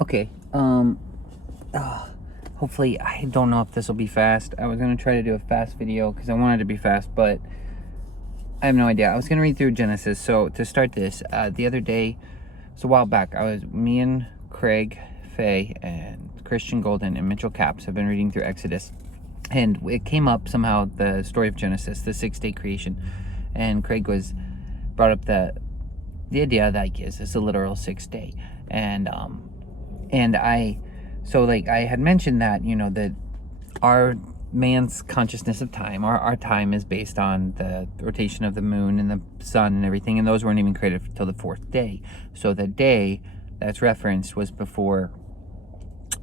Okay. Hopefully, I don't know if this will be fast. I was gonna try to do a fast video because I wanted to be fast, but I have no idea. I was gonna read through Genesis. So to start this, the other day, it's a while back. Me and Craig, Faye, and Christian Golden and Mitchell Capps have been reading through Exodus, and it came up somehow the story of Genesis, the 6-day creation, and Craig brought up the idea that it's a literal 6-day, and I had mentioned that, that our man's consciousness of time, our time is based on the rotation of the moon and the sun and everything, and those weren't even created until the 4th day. So the day that's referenced was before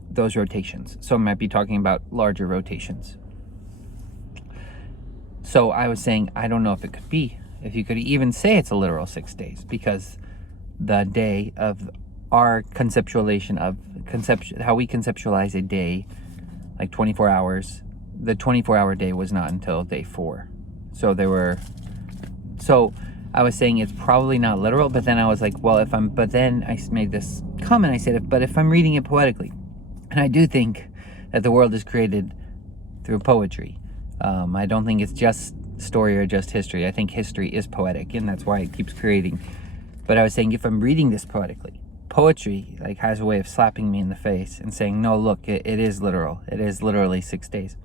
those rotations. So I might be talking about larger rotations. So I was saying, I don't know if you could even say it's a literal 6 days, because the day of our conceptualization of how we conceptualize a day, like 24 hours, the 24-hour day was not until day 4. So I was saying it's probably not literal, but then I was like, well, but then I made this comment. I said, but if I'm reading it poetically, and I do think that the world is created through poetry. I don't think it's just story or just history. I think history is poetic, and that's why it keeps creating. But I was saying, if I'm reading this poetically, poetry has a way of slapping me in the face and saying, no, look, it is literal. It is literally 6 days.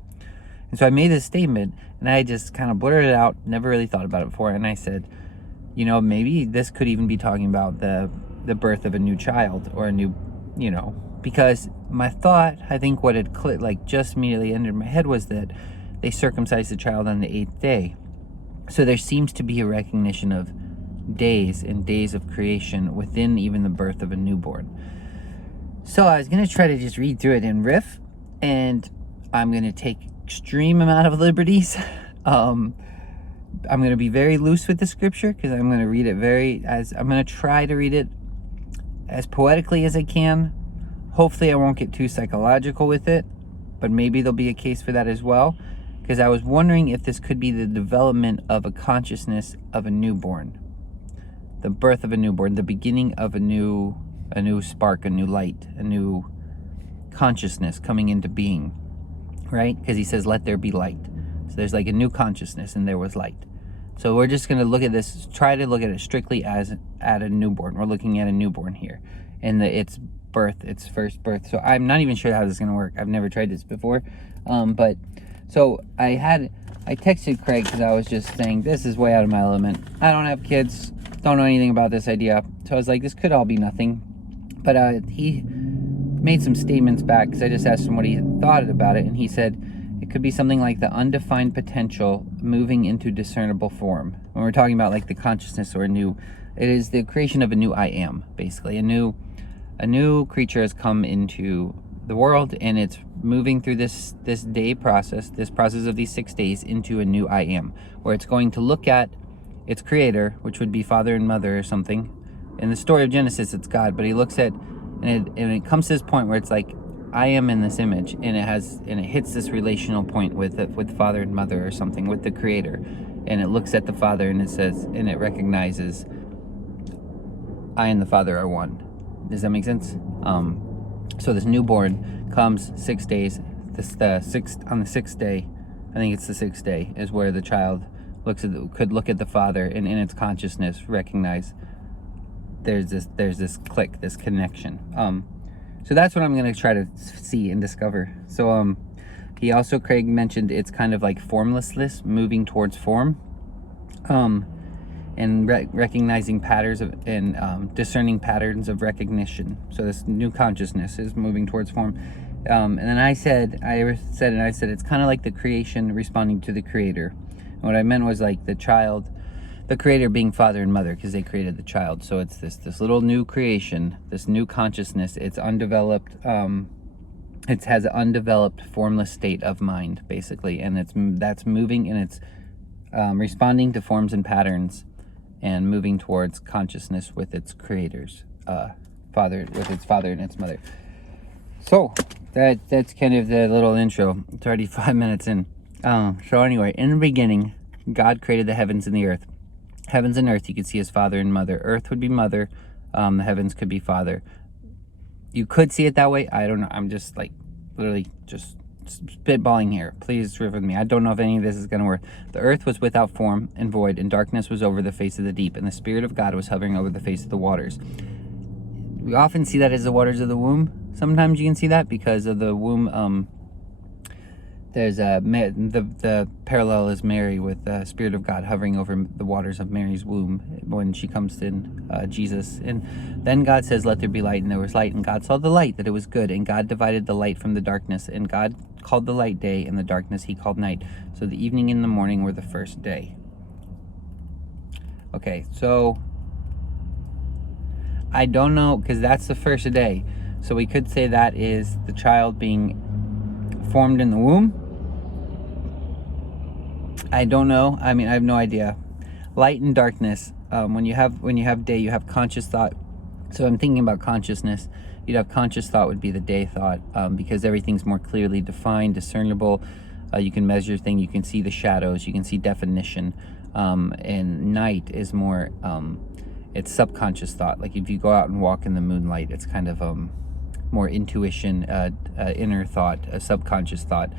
And so I made this statement, and I just kind of blurted it out, never really thought about it before, and I said, maybe this could even be talking about the birth of a new child, or a new, because my thought, I think what had just immediately entered my head was that they circumcised the child on the 8th day. So there seems to be a recognition of days and days of creation within even the birth of a newborn. So I was going to try to just read through it and riff, and I'm going to take extreme amount of liberties. I'm going to be very loose with the scripture, because I'm going to read it I'm going to try to read it as poetically as I can. Hopefully I won't get too psychological with it, but maybe there'll be a case for that as well, because I was wondering if this could be the development of a consciousness of a newborn, the birth of a newborn, the beginning of a new spark, a new light, a new consciousness coming into being, right? Because he says, let there be light. So there's a new consciousness, and there was light. So we're just going to look at this, try to look at it strictly as at a newborn. We're looking at a newborn here, and its first birth. So I'm not even sure how this is going to work. I've never tried this before. But so I texted Craig, because I was just saying, this is way out of my element. I don't have kids, don't know anything about this idea. So I was like, this could all be nothing. But he made some statements back, because I just asked him what he thought about it, and he said it could be something like the undefined potential moving into discernible form. When we're talking about the consciousness, or it is the creation of a new I am, basically. A new creature has come into the world, and it's moving through this day process, this process of these 6 days, into a new I am, where it's going to look at its creator, which would be father and mother or something. In the story of Genesis, it's God, but he looks at, and it comes to this point where it's like, I am in this image, and it hits this relational point with father and mother or something, with the creator, and it looks at the father, and it says, and it recognizes, I and the father are one. Does that make sense? So this newborn comes 6 days. On the 6th day, I think it's the 6th day, is where the child could look at the father, and in its consciousness recognize there's this click, this connection. So that's what I'm going to try to see and discover. So Craig mentioned it's kind of like formlessness moving towards form, and recognizing patterns and discerning patterns of recognition. So this new consciousness is moving towards form. And then I said it's kind of like the creation responding to the creator. And what I meant was the creator being father and mother, because they created the child. So it's this little new creation, this new consciousness. It's undeveloped. It has an undeveloped, formless state of mind, basically, and that's moving, and it's responding to forms and patterns, and moving towards consciousness with its creators, with its father and its mother. So that's kind of the little intro. It's already 5 minutes in. So anyway, in the beginning, God created the heavens and the earth. Heavens and earth, you could see as father and mother. Earth would be mother. The heavens could be father. You could see it that way. I don't know. I'm just like literally just spitballing here. Please riff with me. I don't know if any of this is going to work. The earth was without form and void, and darkness was over the face of the deep, and the Spirit of God was hovering over the face of the waters. We often see that as the waters of the womb. Sometimes you can see that because of the womb. There's the parallel is Mary with the Spirit of God hovering over the waters of Mary's womb when she comes in Jesus. And then God says, let there be light, and there was light. And God saw the light, that it was good. And God divided the light from the darkness. And God called the light day, and the darkness he called night. So the evening and the morning were the first day. Okay, so I don't know, because that's the first day. So we could say that is the child being formed in the womb. I don't know. I mean, I have no idea. Light and darkness. When you have day, you have conscious thought. So I'm thinking about consciousness. You'd have conscious thought would be the day thought, because everything's more clearly defined, discernible. You can measure things. You can see the shadows. You can see definition. And night is more. It's subconscious thought. Like if you go out and walk in the moonlight, it's kind of more intuition, inner thought, a subconscious thought.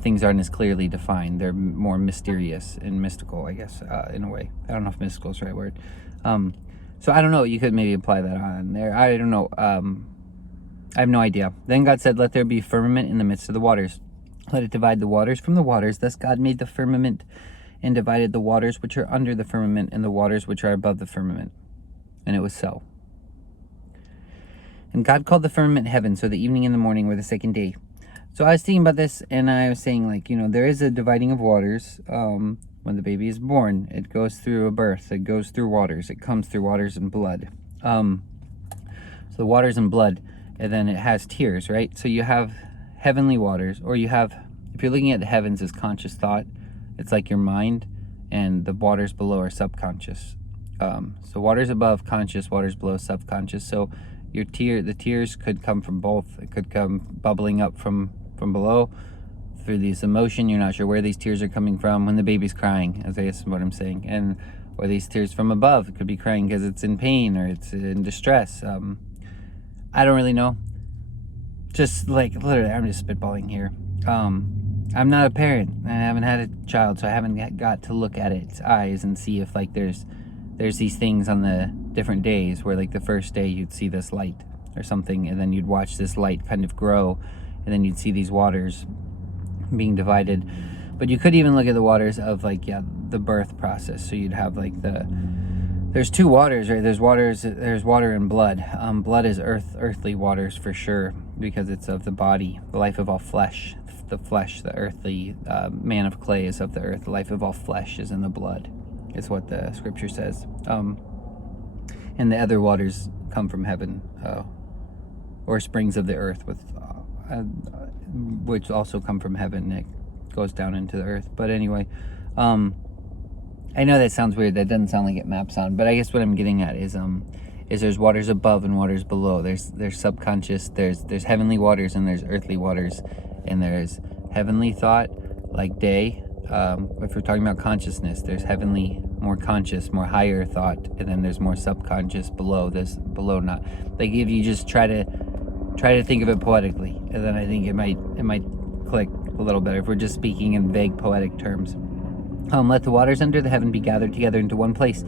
Things aren't as clearly defined. They're more mysterious and mystical, I guess, in a way. I don't know if mystical is the right word. So I don't know. You could maybe apply that on there. I don't know. I have no idea. Then God said, let there be firmament in the midst of the waters. Let it divide the waters from the waters. Thus God made the firmament and divided the waters which are under the firmament and the waters which are above the firmament. And it was so. And God called the firmament heaven. So the evening and the morning were the second day. So I was thinking about this, and I was saying, like, there is a dividing of waters when the baby is born. It goes through a birth. It goes through waters. It comes through waters and blood. So the waters and blood, and then it has tears, right? So you have heavenly waters, or you have, if you're looking at the heavens as conscious thought, it's like your mind, and the waters below are subconscious. So waters above conscious, waters below subconscious. So the tears could come from both. It could come bubbling up from below through this emotion. You're not sure where these tears are coming from when the baby's crying, as I guess is what I'm saying. Or these tears from above. It could be crying because it's in pain or it's in distress. I don't really know. Just like literally, I'm just spitballing here. I'm not a parent. I haven't had a child, so I haven't got to look at its eyes and see if like there's these things on the different days where like the first day you'd see this light or something, and then you'd watch this light kind of grow, and then you'd see these waters being divided. But you could even look at the waters of like, the birth process. So you'd have like there's two waters, right? There's water and blood. Blood is earthly waters for sure, because it's of the body, the life of all flesh. The flesh, the earthly man of clay is of the earth. The life of all flesh is in the blood, is what the scripture says. And the other waters come from heaven, or springs of the earth, which also come from heaven. It goes down into the earth. But anyway, I know that sounds weird. That doesn't sound like it maps on. But I guess what I'm getting at is there's waters above and waters below. There's subconscious. There's heavenly waters and there's earthly waters, and there's heavenly thought like day. If we're talking about consciousness, there's heavenly, more conscious, more higher thought, and then there's more subconscious below this, not like if you just try to think of it poetically, and then I think it might click a little better if we're just speaking in vague poetic terms. Let the waters under the heaven be gathered together into one place,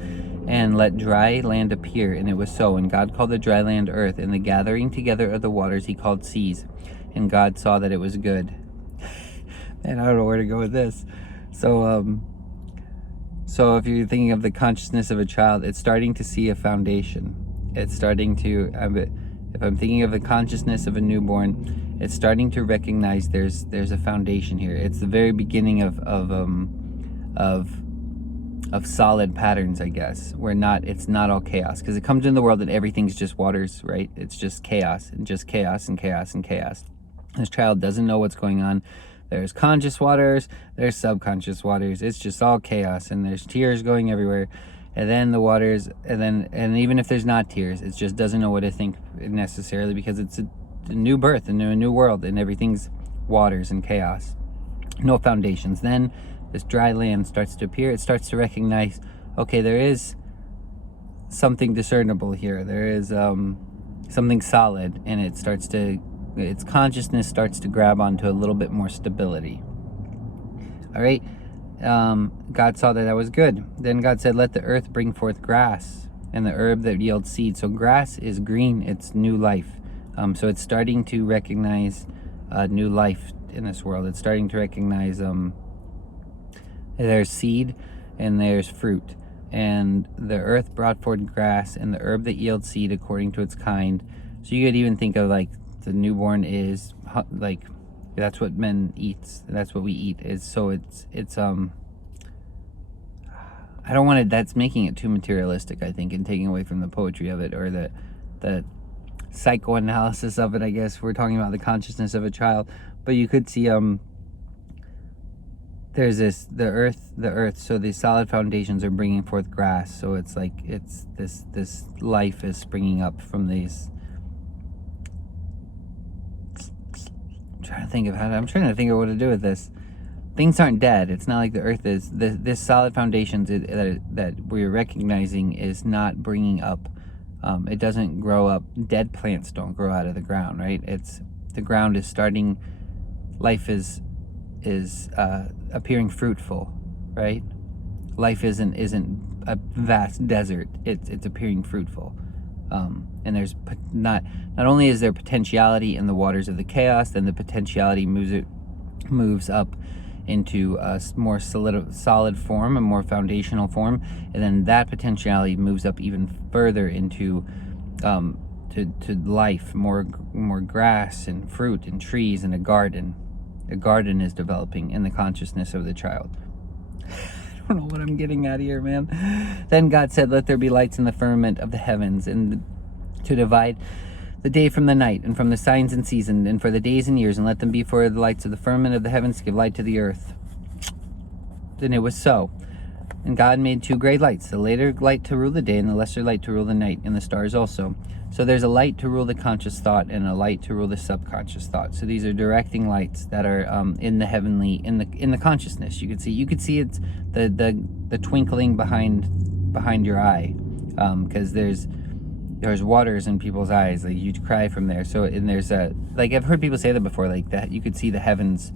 and let dry land appear. And it was so. And God called the dry land earth, and the gathering together of the waters he called seas. And God saw that it was good. And I don't know where to go with this. So if you're thinking of the consciousness of a child, it's starting to see a foundation. It's starting to, if I'm thinking of the consciousness of a newborn, it's starting to recognize there's a foundation here. It's the very beginning of solid patterns, I guess, where it's not all chaos, because it comes in the world and everything's just waters, right? It's just chaos and just chaos and chaos and chaos. This child doesn't know what's going on. There's conscious waters, there's subconscious waters. It's just all chaos, and there's tears going everywhere. And then the waters, and even if there's not tears, it just doesn't know what to think necessarily, because it's a new birth, a new world, and everything's waters and chaos. No foundations. Then this dry land starts to appear. It starts to recognize, okay, there is something discernible here. There is something solid, and its consciousness starts to grab onto a little bit more stability. All right. God saw that was good. Then God said, let the earth bring forth grass and the herb that yields seed. So grass is green. It's new life. So it's starting to recognize new life in this world. It's starting to recognize there's seed and there's fruit. And the earth brought forth grass and the herb that yields seed according to its kind. So you could even think of like the newborn is like, that's what men eats. That's what we eat. It's I don't want to, that's making it too materialistic, I think, and taking away from the poetry of it, or the psychoanalysis of it, I guess. We're talking about the consciousness of a child. But you could see there's the earth, so the solid foundations are bringing forth grass. So it's like this life is springing up from these. I'm trying to think of what to do with this. Things aren't dead. It's not like the earth is. This solid foundations that we're recognizing is not bringing up. It doesn't grow up. Dead plants don't grow out of the ground, right? The ground is starting. Life is appearing fruitful, right? Life isn't a vast desert. It's appearing fruitful. And there's not only is there potentiality in the waters of the chaos, then the potentiality moves up into a more solid form, a more foundational form, and then that potentiality moves up even further into to life, more grass and fruit and trees and a garden. A garden is developing in the consciousness of the child. I don't know what I'm getting at here, man. Then God said, let there be lights in the firmament of the heavens, and to divide the day from the night, and from the signs and seasons, and for the days and years, and let them be for the lights of the firmament of the heavens to give light to the earth. Then it was so. And God made two great lights, the later light to rule the day, and the lesser light to rule the night, and the stars also. So there's a light to rule the conscious thought, and a light to rule the subconscious thought. So these are directing lights that are in the heavenly, in the consciousness. You could see it's the twinkling behind your eye, because there's waters in people's eyes, like you cry from there. So, and there's like I've heard people say that before, like that you could see the heavens,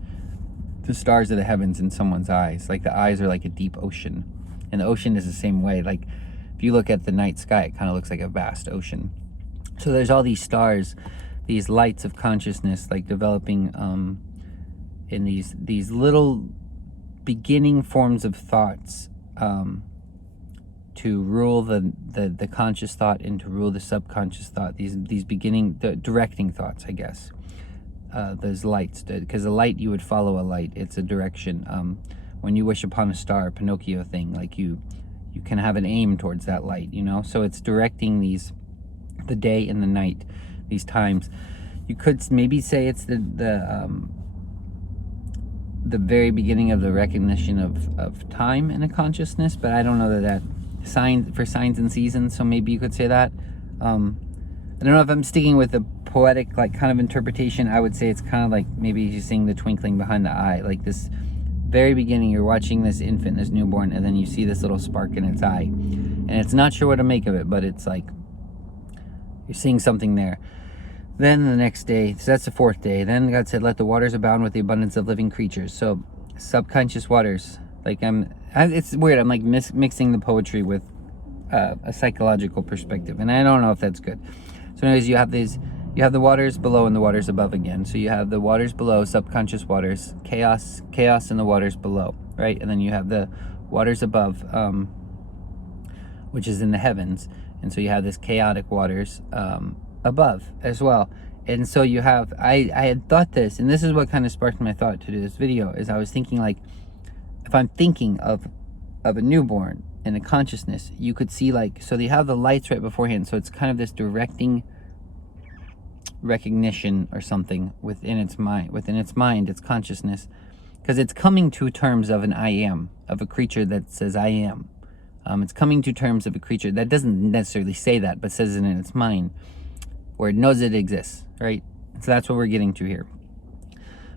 the stars of the heavens in someone's eyes. Like the eyes are like a deep ocean, and the ocean is the same way. Like if you look at the night sky, it kind of looks like a vast ocean. So there's all these stars, these lights of consciousness, like developing in these little beginning forms of thoughts, to rule the conscious thought and to rule the subconscious thought. These beginning, the directing thoughts, I guess. Those lights, because a light, you would follow a light. It's a direction. When you wish upon a star, Pinocchio thing, like you can have an aim towards that light, So it's directing the day and the night, these times. You could maybe say it's the very beginning of the recognition of time in a consciousness, but I don't know that signs and seasons. So maybe you could say that. I don't know if I'm sticking with the poetic like kind of interpretation. I would say it's kind of like maybe you're seeing the twinkling behind the eye, like this very beginning. You're watching this infant, this newborn, and then you see this little spark in its eye, and it's not sure what to make of it, but it's like you're seeing something there. Then the next day, so that's the fourth day, then God said, let the waters abound with the abundance of living creatures. So subconscious waters, like it's weird, I'm like mixing the poetry with a psychological perspective, and I don't know if that's good. So anyways, you have the waters below and the waters above again. So you have the waters below, subconscious waters, chaos in the waters below, right? And then you have the waters above, which is in the heavens. And so you have this chaotic waters above as well. And so you have, I had thought this, and this is what kind of sparked my thought to do this video, is I was thinking, like, if I'm thinking of a newborn in a consciousness, you could see, like, so they have the lights right beforehand. So it's kind of this directing recognition or something within its mind, its consciousness, because it's coming to terms of an I am, of a creature that says I am. It's coming to terms of a creature that doesn't necessarily say that, but says it in its mind, where it knows it exists, right? So that's what we're getting to here.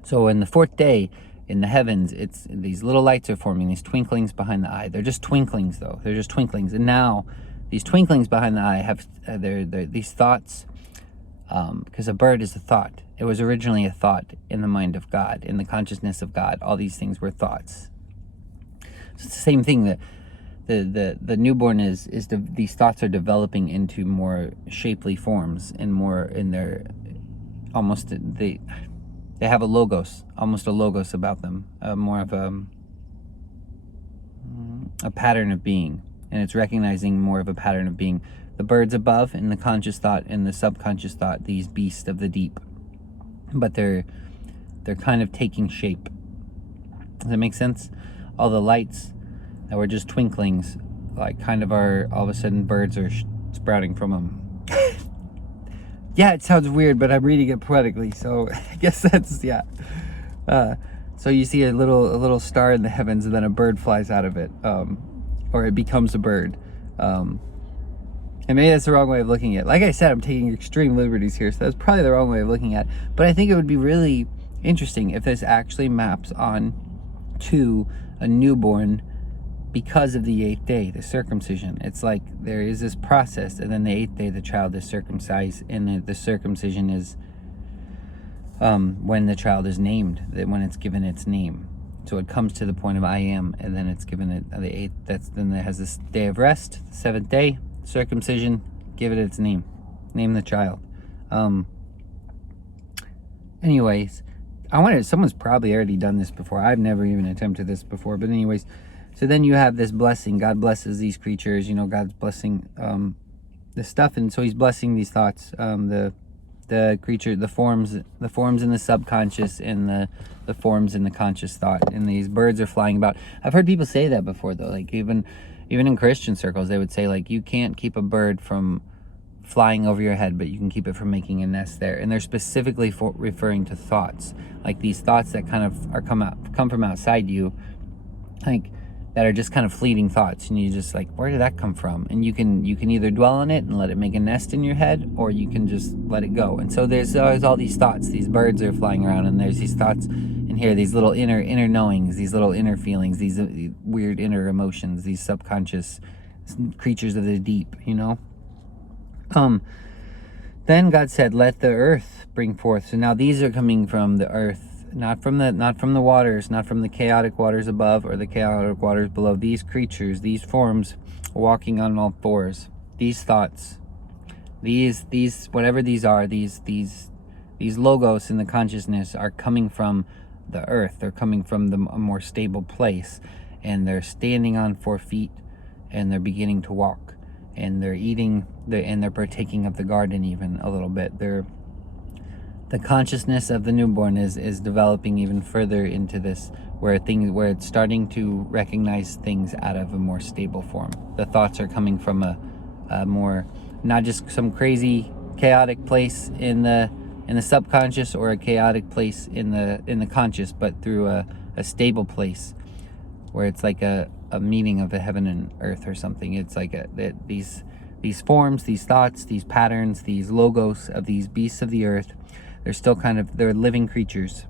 So in the fourth day, in the heavens, it's these little lights are forming, these twinklings behind the eye. They're just twinklings, though. They're just twinklings. And now these twinklings behind the eye have they're these thoughts because a bird is a thought. It was originally a thought in the mind of God, in the consciousness of God. All these things were thoughts. So it's the same thing. That the newborn these thoughts are developing into more shapely forms, and more in their almost they have a logos, almost a logos about them, more of a pattern of being, and it's recognizing more of a pattern of being. The birds above in the conscious thought and the subconscious thought, these beasts of the deep, but they're kind of taking shape. Does that make sense? All the lights that were just twinklings, like kind of are all of a sudden birds are sprouting from them. Yeah, it sounds weird, but I'm reading it poetically, so I guess that's, yeah. So you see a little star in the heavens, and then a bird flies out of it, or it becomes a bird. And maybe that's the wrong way of looking at it. Like I said, I'm taking extreme liberties here, so that's probably the wrong way of looking at it. But I think it would be really interesting if this actually maps on to a newborn because of the 8th day, the circumcision. It's like there is this process, and then the 8th day the child is circumcised, and the circumcision is when the child is named, when it's given its name. So it comes to the point of I am, and then it's given it the 8th. Then it has this day of rest, the 7th day. Circumcision, give it its name the child. Anyways, someone's probably already done this before. I've never even attempted this before, but anyways, so then you have this blessing. God blesses these creatures, God's blessing this stuff, and so he's blessing these thoughts, the creature, the forms in the subconscious, and the forms in the conscious thought, and these birds are flying about. I've heard people say that before, though, like even in Christian circles, they would say, like, you can't keep a bird from flying over your head, but you can keep it from making a nest there. And they're specifically referring to thoughts, like these thoughts that kind of come from outside you, like that are just kind of fleeting thoughts, and you just like, where did that come from? And you can either dwell on it and let it make a nest in your head, or you can just let it go. And so there's always all these thoughts. These birds are flying around, and there's these thoughts in here, these little inner knowings, these little inner feelings, these weird inner emotions, these subconscious creatures of the deep, Then God said, let the earth bring forth. So now these are coming from the earth, not from the waters, not from the chaotic waters above or the chaotic waters below. These creatures, these forms, walking on all fours, these thoughts, these whatever these are, these logos in the consciousness are coming from the earth. They're coming from a more stable place, and they're standing on 4 feet, and they're beginning to walk, and they're eating, and they're partaking of the garden even a little bit. The consciousness of the newborn is developing even further into this, where it's starting to recognize things out of a more stable form. The thoughts are coming from a more, not just some crazy chaotic place in the subconscious, or a chaotic place in the conscious, but through a stable place where it's like a meeting of the heaven and earth or something. It's like these forms, these thoughts, these patterns, these logos of these beasts of the earth, they're living creatures.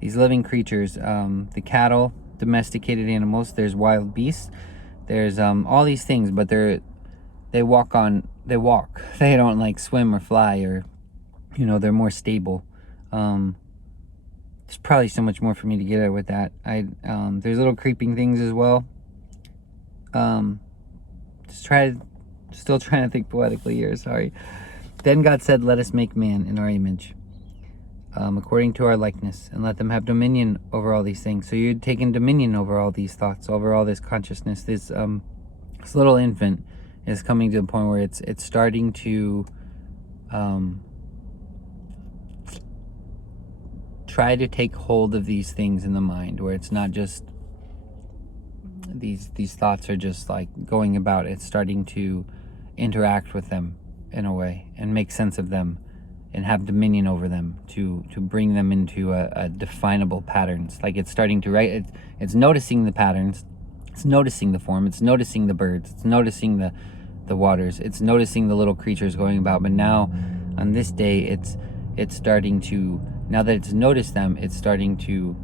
These living creatures, the cattle, domesticated animals, there's wild beasts, there's all these things, but they walk. They don't like swim or fly, or they're more stable. There's probably so much more for me to get at with that. There's little creeping things as well. Still trying to think poetically here, sorry. Then God said, let us make man in our image, according to our likeness, and let them have dominion over all these things. So you're taking dominion over all these thoughts, over all this consciousness. This little infant is coming to the point where it's starting to try to take hold of these things in the mind, where it's not just these thoughts are just like going about. It's starting to interact with them in a way, and make sense of them, and have dominion over them, to bring them into a definable patterns. Like it's starting to it's noticing the patterns, it's noticing the form, it's noticing the birds, it's noticing the waters, it's noticing the little creatures going about. But now on this day, it's starting to, now that it's noticed them, it's starting to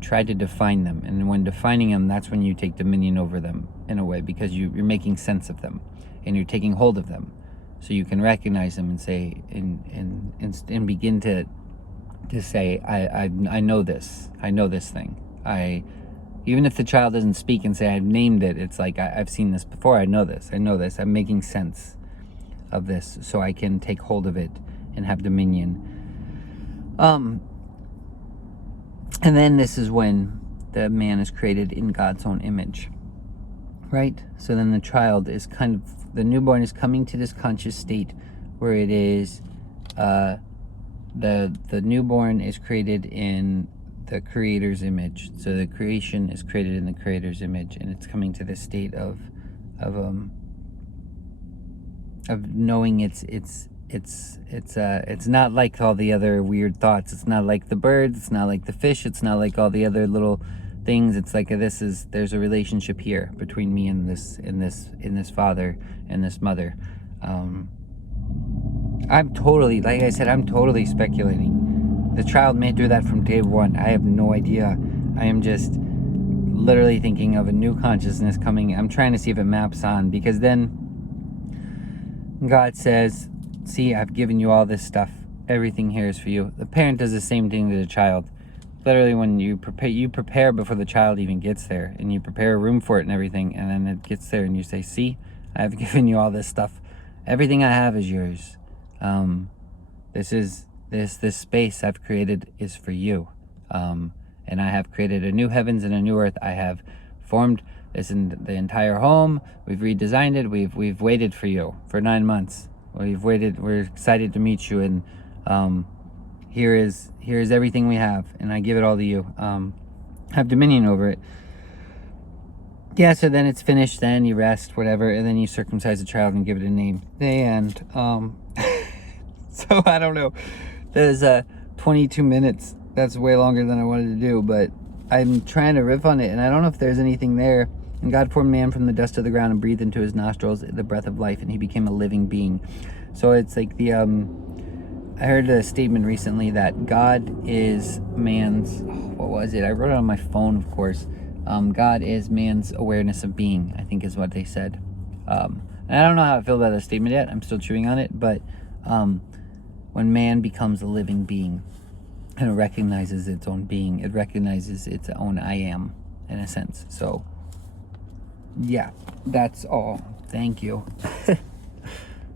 try to define them. And when defining them, that's when you take dominion over them in a way, because you're making sense of them, and you're taking hold of them. so you can recognize them and say and begin to say, I know this. I know this thing. Even if the child doesn't speak and say, I've named it, it's like, I've seen this before. I know this. I'm making sense of this, so I can take hold of it and have dominion. And then this is when the man is created in God's own image, right? So then the newborn is coming to this conscious state where it is, the newborn is created in the Creator's image. So the creation is created in the Creator's image, and it's coming to this state of knowing it's not like all the other weird thoughts. It's not like the birds. It's not like the fish. It's not like all the other little things. It's like there's a relationship here between me and this father and this mother. I'm totally speculating. The child may do that from day one. I have no idea. I am just literally thinking of a new consciousness coming. I'm trying to see if it maps on, because then God says, see, I've given you all this stuff. Everything here is for you. The parent does the same thing to the child. Literally, when you prepare before the child even gets there, and you prepare a room for it and everything, and then it gets there and you say, see, I've given you all this stuff. Everything I have is yours. This space I've created is for you. And I have created a new heavens and a new earth. I have formed this in the entire home. We've redesigned it. We've waited for you for 9 months. We've waited. We're excited to meet you. And here is everything we have, and I give it all to you. Have dominion over it. Yeah, so then it's finished. Then you rest, whatever, and then you circumcise the child and give it a name. And so I don't know. There's 22 minutes. That's way longer than I wanted to do, but I'm trying to riff on it, and I don't know if there's anything there. And God formed man from the dust of the ground and breathed into his nostrils the breath of life, and he became a living being. So it's like the I heard a statement recently that God is man's, what was it? I wrote it on my phone, of course. God is man's awareness of being, I think is what they said. And I don't know how I feel about that statement yet. I'm still chewing on it, but when man becomes a living being, and it recognizes its own being, it recognizes its own I am, in a sense. So, yeah, that's all. Thank you.